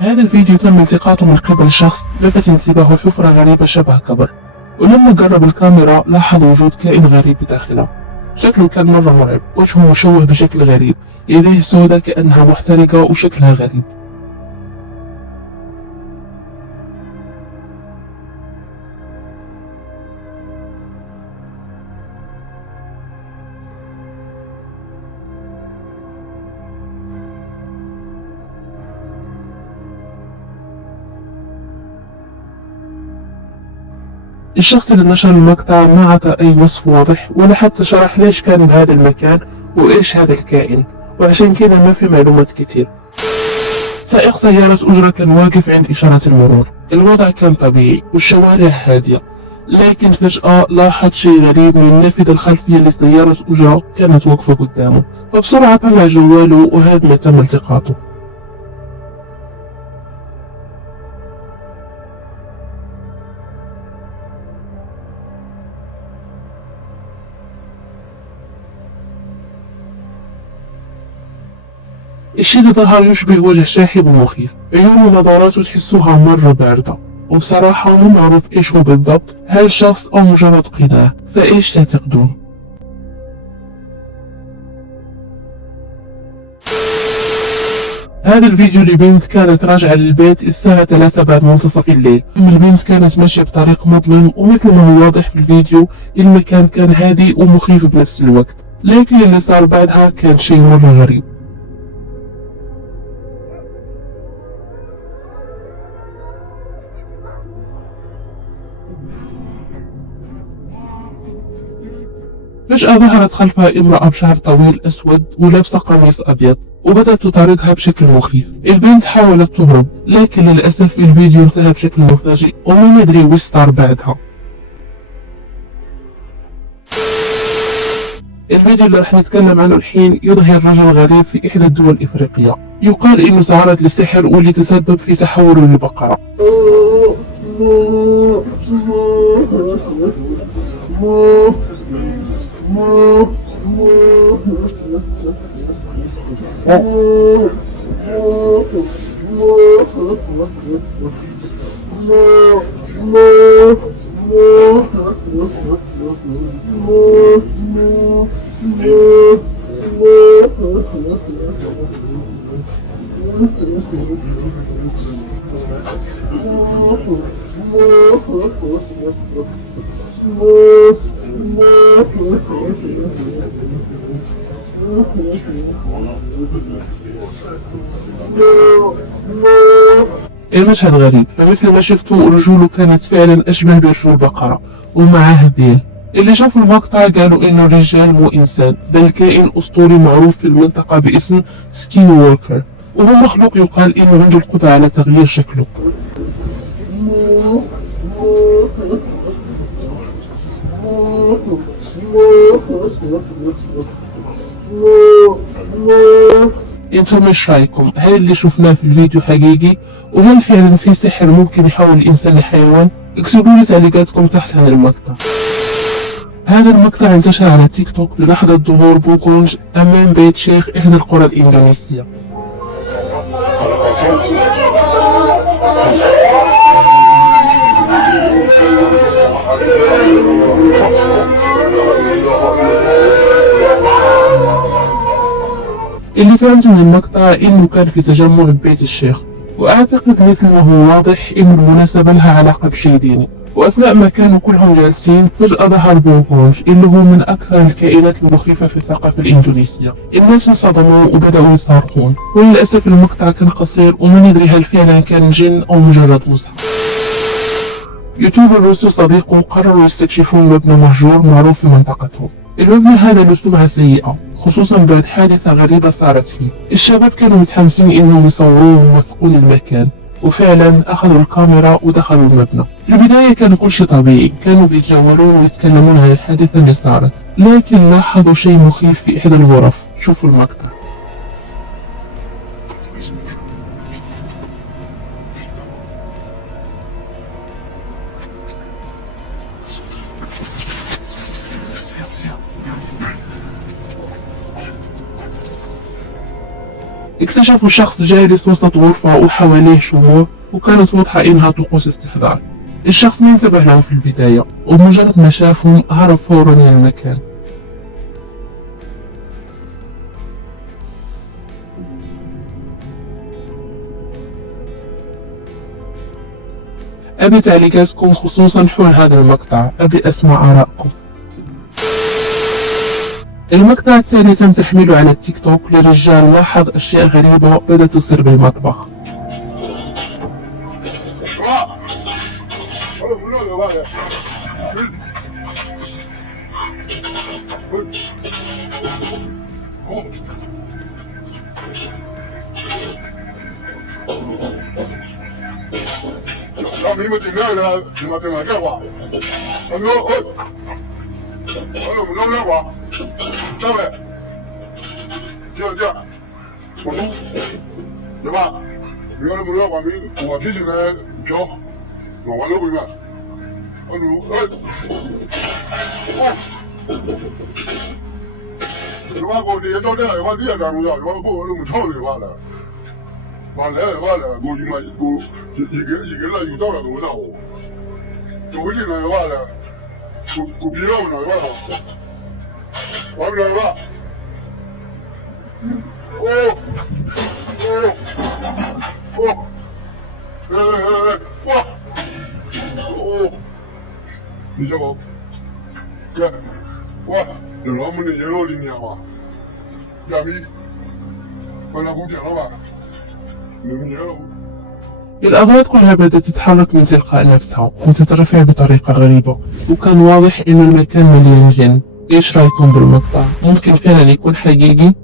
هذا الفيديو تم التقاطه من قبل شخص لفت انتباهه حفرة غريبة شبه كبر، ولما قرب الكاميرا لاحظ وجود كائن غريب بداخلها. شكله كان مرة مرعب، وجهه مشوه بشكل غريب، يديه سوداء كأنها محترقة وشكلها غريب. الشخص اللي نشر المقطع ما عطى أي وصف واضح ولا حتى شرح ليش كان بهذا المكان وإيش هذا الكائن، وعشان كذا ما في معلومات كثير. سائق سيارة أجرة كان واقف عند إشارات المرور، الوضع كان طبيعي والشوارع هادية، لكن فجأة لاحظ شيء غريب من النافذة الخلفية لسيارة أجرة كانت واقفة قدامه، فبسرعة طلع جواله وهذا ما تم التقاطه. الشي اللي ظهر يشبه وجه شاحب ومخيف، عيونه ونظراته تحسوها مرة باردة، وبصراحة مو معروف ايش هو بالضبط، هل شخص او مجرد قناع، فايش تعتقدون؟ هذا الفيديو لبنت كانت راجعة للبيت الساعة 3 بعد منتصف الليل. البنت كانت ماشية بطريق مظلم، ومثل ما هو واضح في الفيديو المكان كان هادي ومخيف بنفس الوقت، لكن اللي صار بعدها كان شيء مرة غريب. فجأة ظهرت خلفها امرأة بشعر طويل أسود ولابسة قميص أبيض، وبدأت تطاردها بشكل مخيف. البنت حاولت تهرب، لكن للأسف الفيديو انتهى بشكل مفاجئ وما ندري وش صار بعدها. الفيديو اللي راح نتكلم عنه الحين يظهر رجل غريب في إحدى الدول الإفريقية، يقال إنه تعرض للسحر واللي تسبب في تحوله للبقرة. المشهد غريب، فمثل ما شفتوا رجوله كانت فعلا أشبه برجول بقرة ومعها بيل. اللي شافوا المقطع قالوا إنه الرجال مو إنسان، بل كائن أسطوري معروف في المنطقة باسم سكين ووكر، وهو مخلوق يقال إنه عنده القدرة على تغيير شكله. انتم ايش رايكم؟ هل اللي شفناه في الفيديو حقيقي؟ وهل فعلا في سحر ممكن يحول الانسان لحيوان؟ اكتبوا لي تعليقاتكم تحت هذا المقطع. هذا المقطع انتشر على تيك توك للحظة ظهور بوكونج امام بيت شيخ احدى القرى الاندونيسية. اللي فهمته من المقطع انه كان في تجمع ببيت الشيخ، واعتقد مثل ما هو واضح ان المناسبة لها علاقة بشي ديني. واثناء ما كانوا كلهم جالسين فجأة ظهر بوكونج اللي هو من اكثر الكائنات المخيفة في الثقافة الاندونيسية. الناس انصدموا وبدأوا يصارخون، وللأسف المقطع كان قصير وما ندري هل فعلا كان جن او مجرد مصحف. يوتيوبر روسي صديقه قرروا يستكشفون مبنى مهجور معروف في منطقتهم. المبنى هذا له سمعة سيئة، خصوصا بعد حادثة غريبة صارت فيه. الشباب كانوا متحمسين انهم يصوروه ويوثقون المكان، وفعلا اخذوا الكاميرا ودخلوا المبنى. في البداية كان كل شيء طبيعي، كانوا بيتجولون ويتكلمون عن الحادثة اللي صارت، لكن لاحظوا شيء مخيف في احدى الغرف. شوفوا المقطع. اكتشفوا شخص جالس وسط غرفة وحواليه شموع، وكانت واضحة إنها طقوس استحضار. الشخص ما انتبه لهم في البداية، وبمجرد ما شافهم هرب فورا من المكان. أبي تعليقاتكم خصوصا حول هذا المقطع، أبي أسمع آراءكم. المقطع التالي تم تحميله على التيك توك لرجال لاحظ أشياء غريبة بدأت تصير بالمطبخ.完了，过去嘛，一个人就到了多少？走进来的话呢，过别人那个，完不了吧？哦，哇，哦，你晓不？哥，哇，这我们的一路里面嘛，亚米，完了不讲了吧？ الأغراض كلها بدأت تتحرك من تلقاء نفسها وتترفع بطريقة غريبة، وكان واضح إن المكان مليان جن. إيش رأيكم بالمقطع؟ ممكن فعلا يكون حقيقي؟